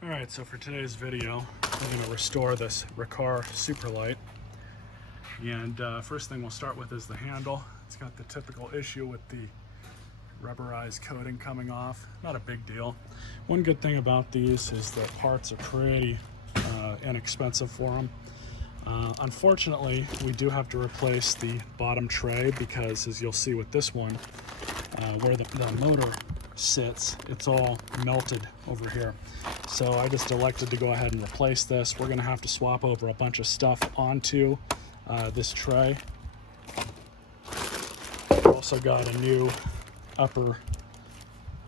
Alright, so for today's video, I'm going to restore this Riccar Supralite. And first thing we'll start with is the handle. It's got the typical issue with the rubberized coating coming off. Not a big deal. One good thing about these is that parts are pretty inexpensive for them. Unfortunately, we do have to replace the bottom tray because, as you'll see with this one, where the motor sits, it's all melted over here. So I just elected to go ahead and replace this. We're going to have to swap over a bunch of stuff onto this tray. We've also got a new upper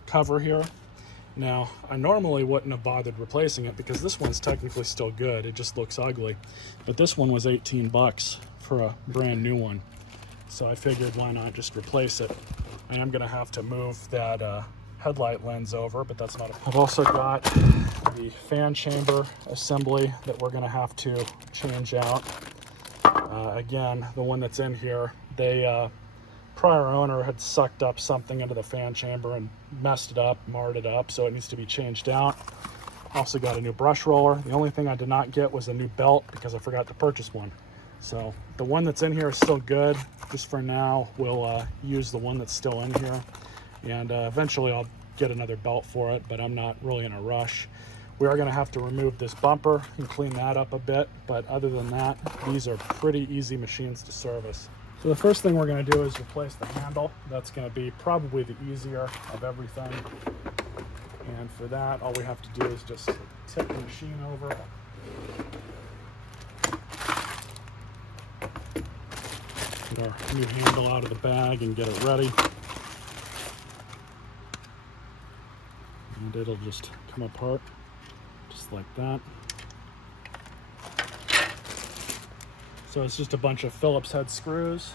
cover here. Now, I normally wouldn't have bothered replacing it because this one's technically still good. It just looks ugly. But this one was 18 bucks for a brand new one. So I figured, why not just replace it? I am going to have to move that headlight lens over, but that's not a... I've also got the fan chamber assembly that we're going to have to change out. Again, the one that's in here, prior owner had sucked up something into the fan chamber and messed it up, marred it up, so it needs to be changed out. Also got a new brush roller. The only thing I did not get was a new belt because I forgot to purchase one. So the one that's in here is still good. Just for now, we'll use the one that's still in here. And eventually I'll get another belt for it, but I'm not really in a rush. We are gonna have to remove this bumper and clean that up a bit, but other than that, these are pretty easy machines to service. So the first thing we're gonna do is replace the handle. That's gonna be probably the easier of everything. And for that, all we have to do is just tip the machine over. Get our new handle out of the bag and get it ready. And it'll just come apart just like that. So it's just a bunch of Phillips head screws.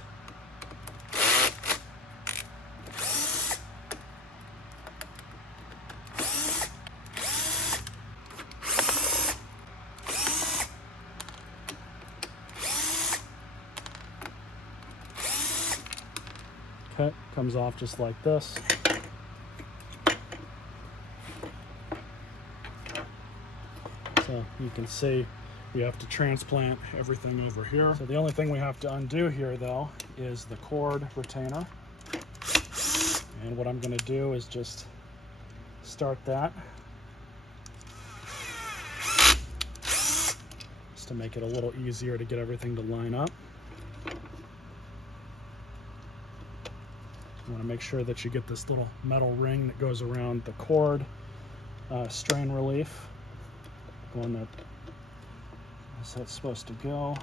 Okay, comes off just like this. So you can see we have to transplant everything over here. So the only thing we have to undo here though is the cord retainer. And what I'm going to do is just start that. Just to make it a little easier to get everything to line up. You want to make sure that you get this little metal ring that goes around the cord strain relief. One that is that's supposed to go.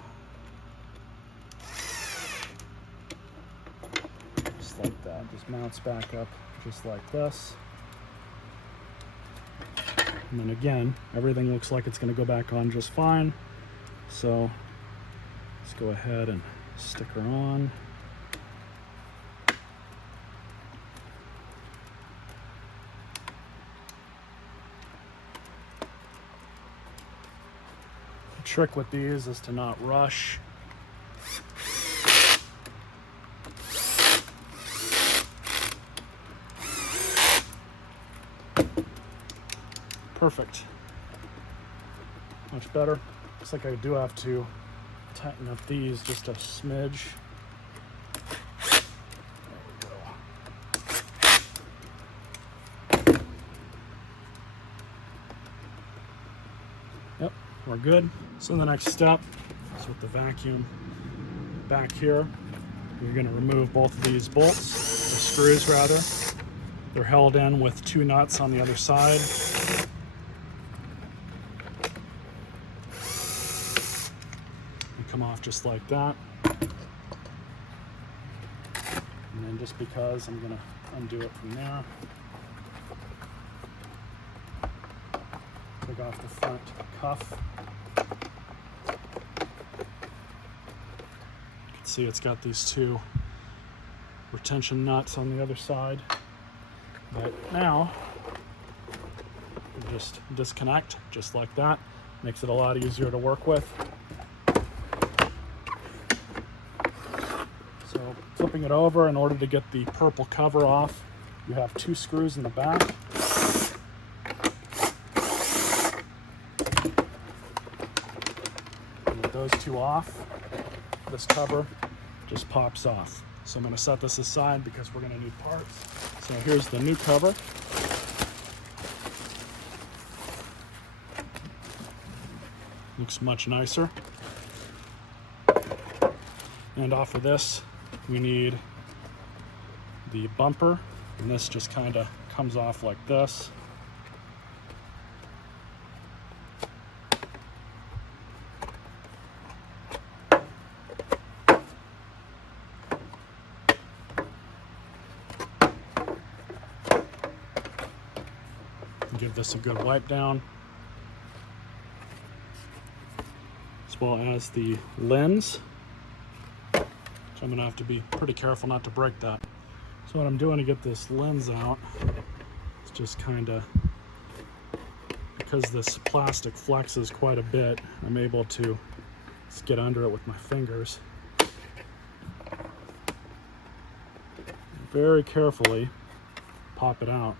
Just like that. Just mounts back up just like this. And then again, everything looks like it's going to go back on just fine. So let's go ahead and stick her on. Trick with these is to not rush. Perfect. Much better. Looks like I do have to tighten up these just a smidge. Yep, we're good. So the next step is with the vacuum back here. You're going to remove both of these bolts, or screws rather. They're held in with two nuts on the other side. They come off just like that. And then just because, I'm going to undo it from there. Take off the front cuff. See, it's got these two retention nuts on the other side. But now, you just disconnect just like that. Makes it a lot easier to work with. So flipping it over, in order to get the purple cover off, you have two screws in the back. those two off, this cover just pops off. So I'm going to set this aside because we're going to need parts. So here's the new cover. Looks much nicer. And off of this, we need the bumper, and this just kind of comes off like this. Give this a good wipe down, as well as the lens, which I'm going to have to be pretty careful not to break that. So what I'm doing to get this lens out is just kind of, because this plastic flexes quite a bit, I'm able to just get under it with my fingers. Very carefully pop it out.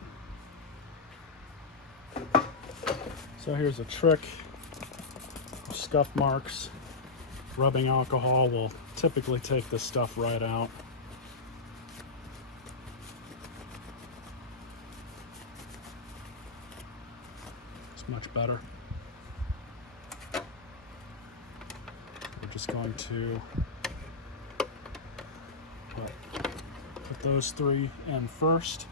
So here's a trick. Scuff marks. Rubbing alcohol will typically take this stuff right out. It's much better. We're just going to put those three in first.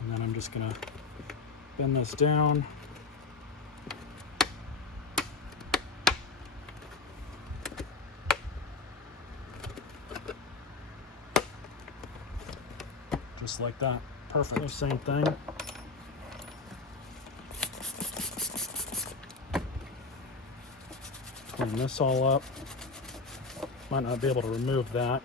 And then I'm just going to bend this down. Just like that. Perfect. Same thing. Clean this all up. Might not be able to remove that.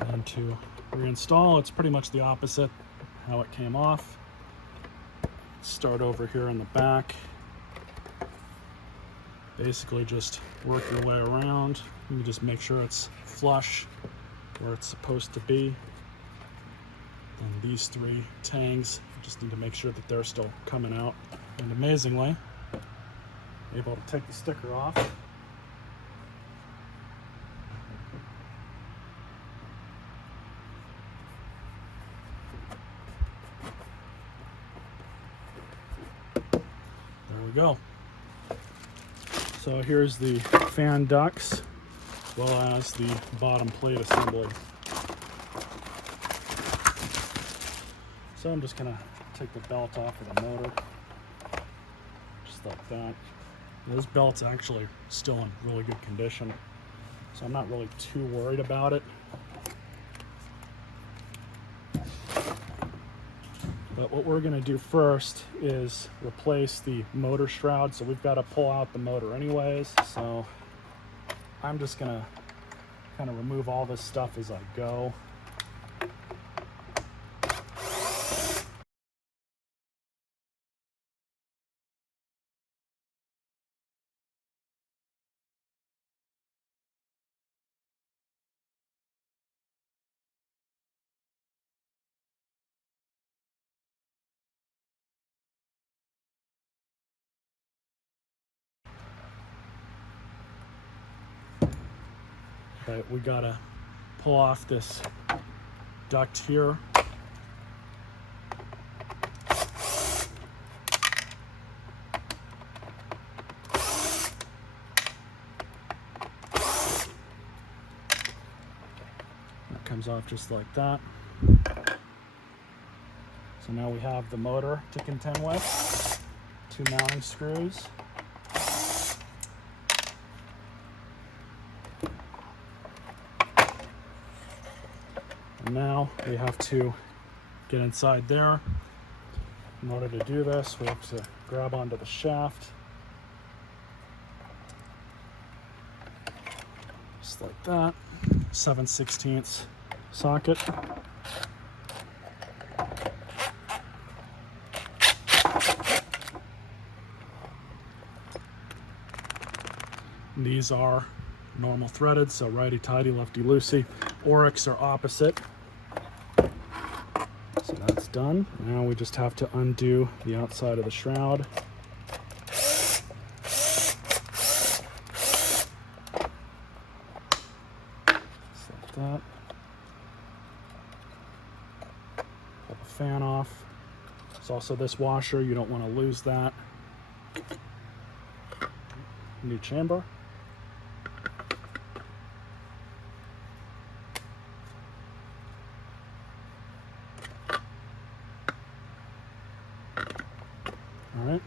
And to reinstall, it's pretty much the opposite how it came off. Start over here in the back. Basically just work your way around. You just make sure it's flush where it's supposed to be. Then these three tangs, you just need to make sure that they're still coming out. And amazingly, able to take the sticker off. Go. So here's the fan ducts, as well as the bottom plate assembly. So I'm just gonna take the belt off of the motor, just like that. Now, this belt's actually still in really good condition, so I'm not really too worried about it. But what we're going to do first is replace the motor shroud. So we've got to pull out the motor anyways. So I'm just going to kind of remove all this stuff as I go. But we gotta pull off this duct here. That comes off just like that. So now we have the motor to contend with. 2 mounting screws. And now we have to get inside there. In order to do this, we have to grab onto the shaft. Just like that. 7/16 socket. These are normal threaded, so righty-tighty, lefty-loosey. Oryx are opposite. So that's done. Now we just have to undo the outside of the shroud. Just like that. Pull the fan off. There's also this washer, you don't want to lose that. New chamber. All right,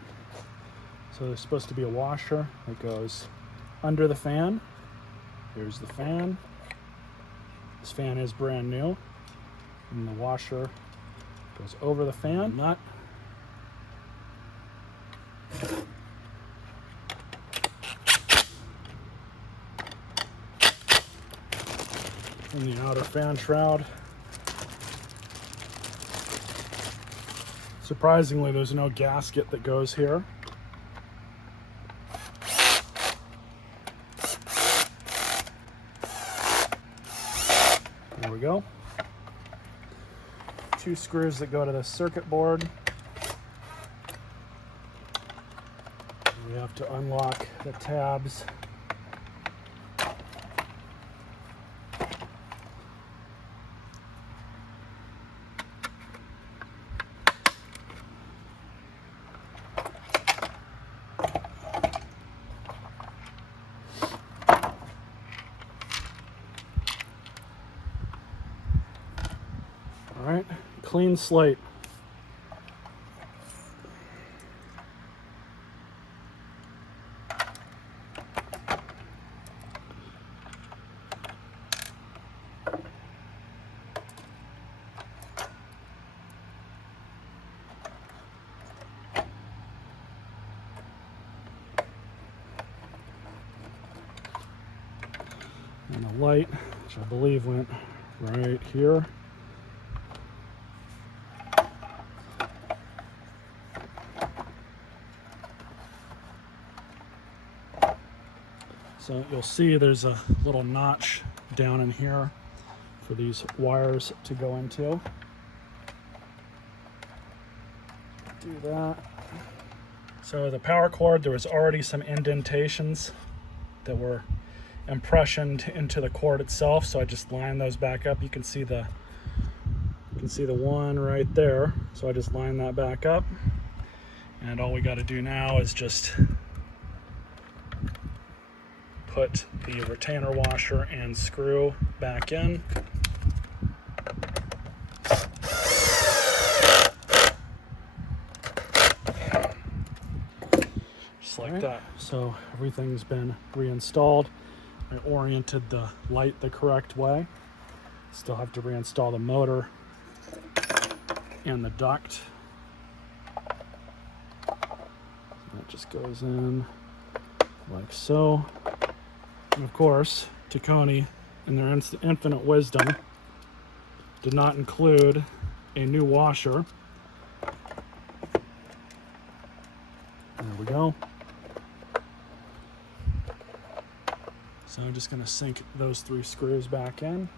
so there's supposed to be a washer that goes under the fan. Here's the fan. This fan is brand new. And the washer goes over the fan. Nut. And the outer fan shroud. Surprisingly, there's no gasket that goes here. There we go. 2 screws that go to the circuit board. We have to unlock the tabs. All right, clean slate. And the light, which I believe went right here. So you'll see there's a little notch down in here for these wires to go into. Do that. So the power cord, there was already some indentations that were impressioned into the cord itself, so I just lined those back up. You can see the one right there, so I just lined that back up, and all we got to do now is just put the retainer washer and screw back in. Just like that. So everything's been reinstalled. I oriented the light the correct way. Still have to reinstall the motor and the duct. That just goes in like so. And of course, Tacony, in their infinite wisdom, did not include a new washer. There we go. So I'm just going to sink those 3 screws back in.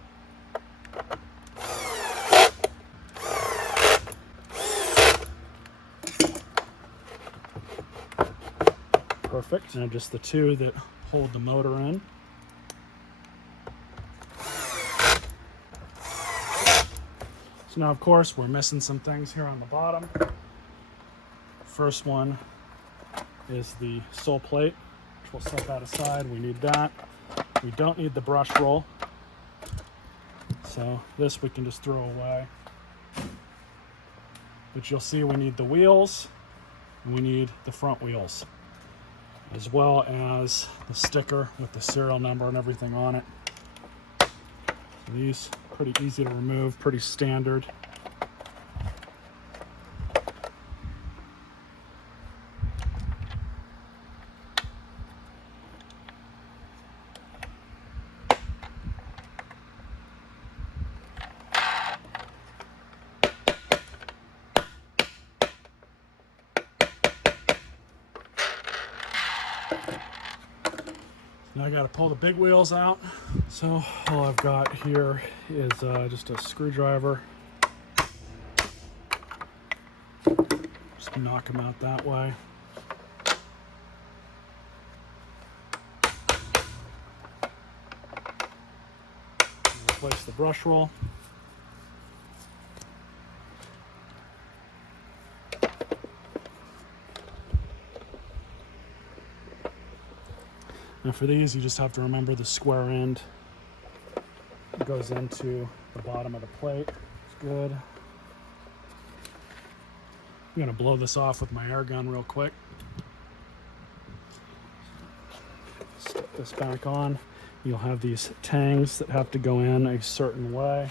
Perfect. And just the 2 that hold the motor in. So now, of course, we're missing some things here on the bottom. First one is the sole plate, which we'll set that aside. We need that. We don't need the brush roll, so this we can just throw away. But you'll see we need the wheels, and we need the front wheels, as well as the sticker with the serial number and everything on it. So these pretty easy to remove, pretty standard. Now I got to pull the big wheels out. So all I've got here is just a screwdriver knock them out that way. Replace the brush roll. Now for these, you just have to remember the square end goes into the bottom of the plate. It's good. I'm gonna blow this off with my air gun real quick. Step this back on. You'll have these tangs that have to go in a certain way.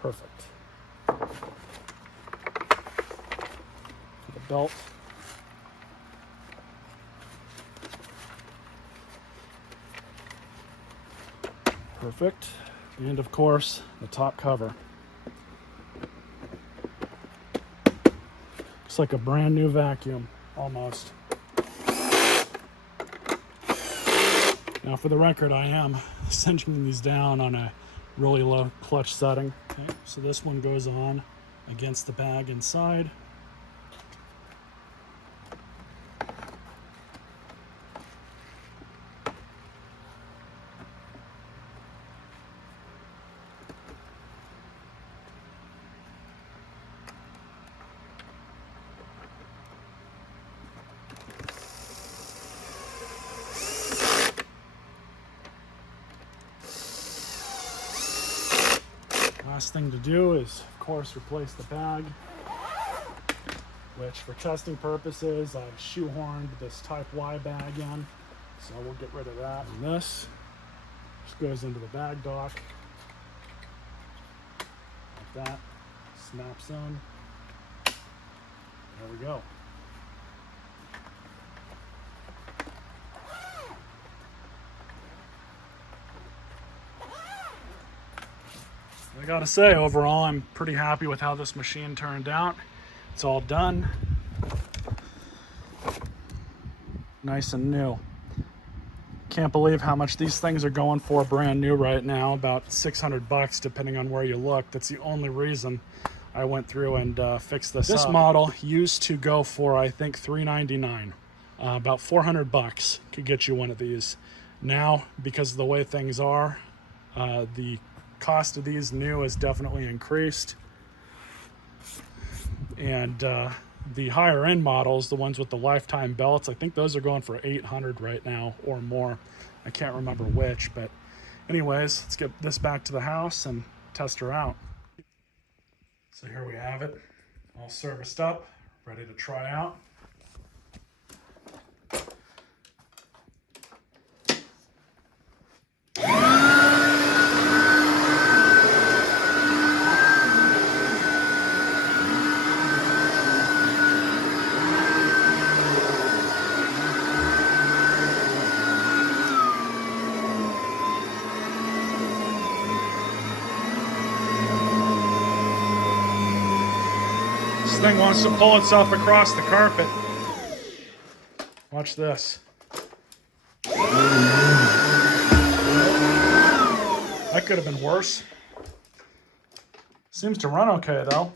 Perfect. For the belt. Perfect. And of course, the top cover. Looks like a brand new vacuum, almost. Now for the record, I am cinching these down on a really low clutch setting. Okay, so this one goes on against the bag inside. Last thing to do is, of course, replace the bag, which for testing purposes, I've shoehorned this Type Y bag in, so we'll get rid of that. And this just goes into the bag dock, like that, snaps in. There we go. I gotta say, overall, I'm pretty happy with how this machine turned out. It's all done. Nice and new. Can't believe how much these things are going for brand new right now, about 600 bucks depending on where you look. That's the only reason I went through and fixed this up. This model used to go for, I think, $399. About 400 bucks could get you one of these. Now, because of the way things are, the cost of these new has definitely increased, and the higher end models, the ones with the lifetime belts, I think those are going for 800 right now or more. I can't remember which, but anyways, let's get this back to the house and test her out. So here we have it, all serviced up, ready to try out. This thing wants to pull itself across the carpet. Watch this. That could have been worse. Seems to run okay though.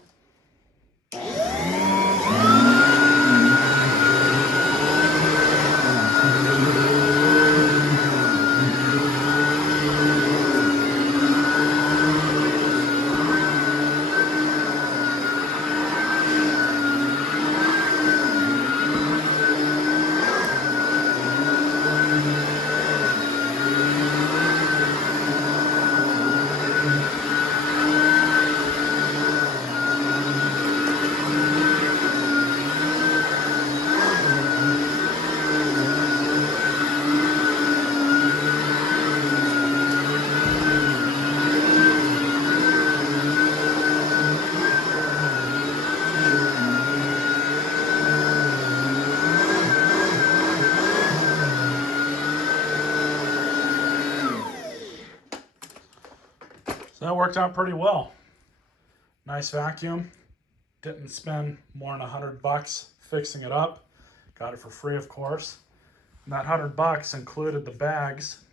So that worked out pretty well. Nice vacuum. Didn't spend more than 100 bucks fixing it up. Got it for free, of course. And that 100 bucks included the bags.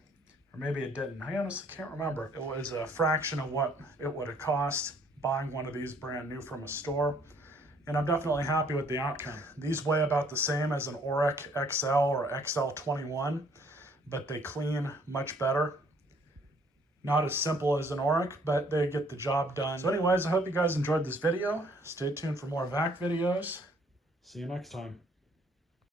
or maybe it didn't. I honestly can't remember. It was a fraction of what it would have cost buying one of these brand new from a store. And I'm definitely happy with the outcome. These weigh about the same as an Auric XL or XL21, but they clean much better. Not as simple as an Auric, but they get the job done. So anyways, I hope you guys enjoyed this video. Stay tuned for more vac videos. See you next time.